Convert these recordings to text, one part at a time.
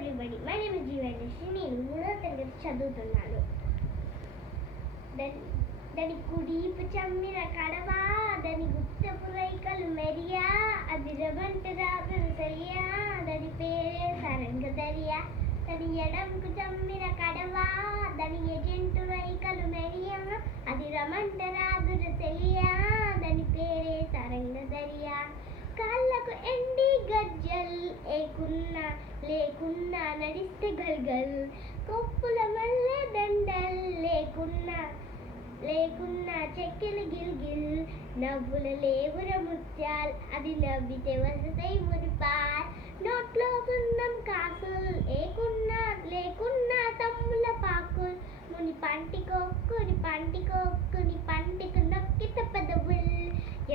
everybody. My name is Jeevanashri. నేను 3వ తరగతి చదువుతున్నాను. దాని కుడిపు చమ్మిన కడవ, దాని గుత్తపు రైకలు మెరియా, అది రవంట రాత్రులు తెలియా, దాని పేరే సరంగదరియా. దాని ఎడంకు చమ్మిన కడవ, దాని ఎజెంటు రైకలు మెరియా, అది రమంట రాత్రులు తెలియా, దాని పేరే సరంగదరియా. కాళ్ళకు ఎండి గజ్జల్ ఏకున్నా లేకున్నా నడిస్తే గల్గల్, కొప్పుల మల్లె దండల్ లేకున్నా చెక్కెలు గిల్గిల్, నవ్వుల లేవుర ముత్యాల్, అది నవ్వితే వసతై మురిపాల్. నోట్లో సున్నం కాసుల్ ఏకున్నా లేకున్నా తమ్ముల పాకుల్, ముని పంటికొక్కుని పంటికి నొక్కిత పెదవుల్,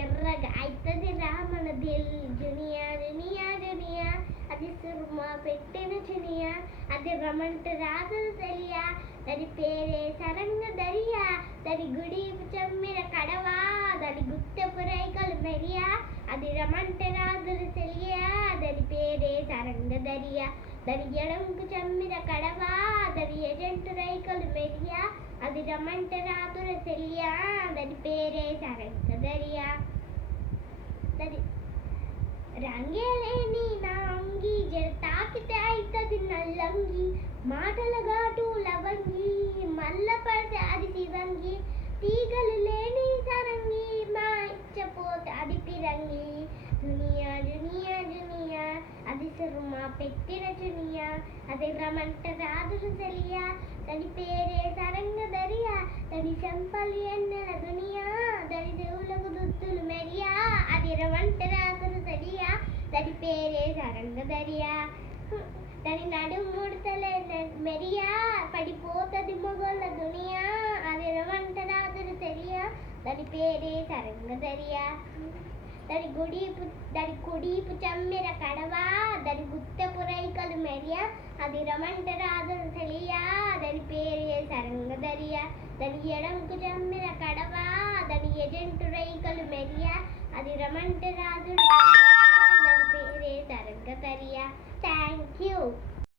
ఎర్రగా అయితది రామన దిల్. జునియా జునియా జునియా అది సుర్మా పెట్టిన చునియా, అది రమంట రాజులు తెలియా, దాని పేరే సరంగదరియా. దాని గుడిపు చమ్మిన కడవా, దాని గుత్తపు రైకలు మెరియా, అది రమంట రాజులు తెలియా, దాని పేరే సరంగదరియా. దాని ఎడంకు చమ్మిన కడవా, దాని ఎజెంటు రైకలు మెరియా, అది రమంట రాజులు తెలియా, దాని పేరే సరంగదరియా. దాని రంగేలేని నా అంగి, జర తాకితే అయితది నల్లంగి, మాటల ఘాటు లవంగి, మల్ల పడితే అది శివంగి, తీగలు లేని సరంగి, మా ఇచ్చపోతే అది పిరంగి. జునియా జునియా జునియా అది సుర్మా పెట్టిన చునియా, అది రమంట రాజులు తెలియా, దాని పేరే సరంగదరియా. దాని చెంపలు ఎన్నెల దునియా, దాని దేవులకు దుద్దులు మెరియా, అది రమంట రాజులు తెలియా, దాని పేరే సరంగదరియా. దాని నడుము ముడతలే మెరియా, పడిపోతది మొగోళ్ళ దునియా, అది రమంట రాజులు తెలియా, దాని పేరే సరంగదరియా. దాని కుడిపు చమ్మిన కడవా, దాని గుత్తపు రైకలు మెరియా, అది రమంట రాజులు తెలియా, దాని పేరే సరంగదరియా. దాని ఎడంకు చమ్మిన కడవా, దాని ఎజెంటు రైకలు మెరియా, అది రమంట రాజులు తెలియా, దాని పేరే సరంగదరియా. Thank you.